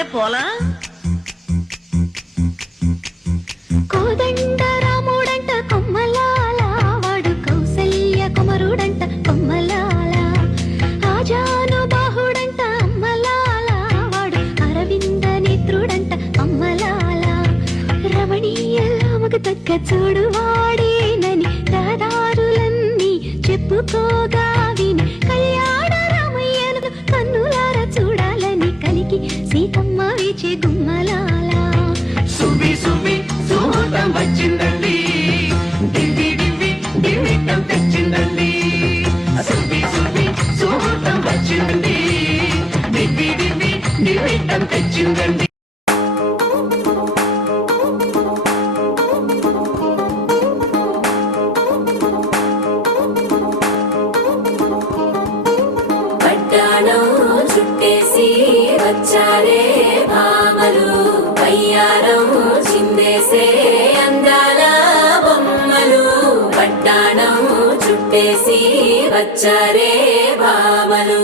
కాసేపు పోలా? కోదండ రాముడంట కొమ్మలాల, వాడు కౌసల్య కుమరుడంట కొమ్మలాల. ఆజాను బాహుడంట అమ్మలాల, వాడు అరవింద నేత్రుడంట అమ్మలాల. రమణీయలామకు తగ్గ చూడు వాడేనని రహదారులన్నీ చెప్పుకోగా విని కళ్యాణ రామయ్యను కన్నులార చూడాలని కలికి సీతమ్మ వేచే గుమ్మలాల. సువి సువి సుహూర్తం వచ్చిందండి, దివ్వి దివ్వి దివ్విటం తెచ్చిందండి. సువి సువి సుహూర్తం వచ్చిందండి, దివ్వి దివ్వి దివ్విటం తెచ్చిందండి. పట్టాణం చుట్టేసి వచ్చారే భామలు, వయ్యారం చిందేసే అందాల బొమ్మలు. పట్టాణం చుట్టేసి వచ్చారే భామలు.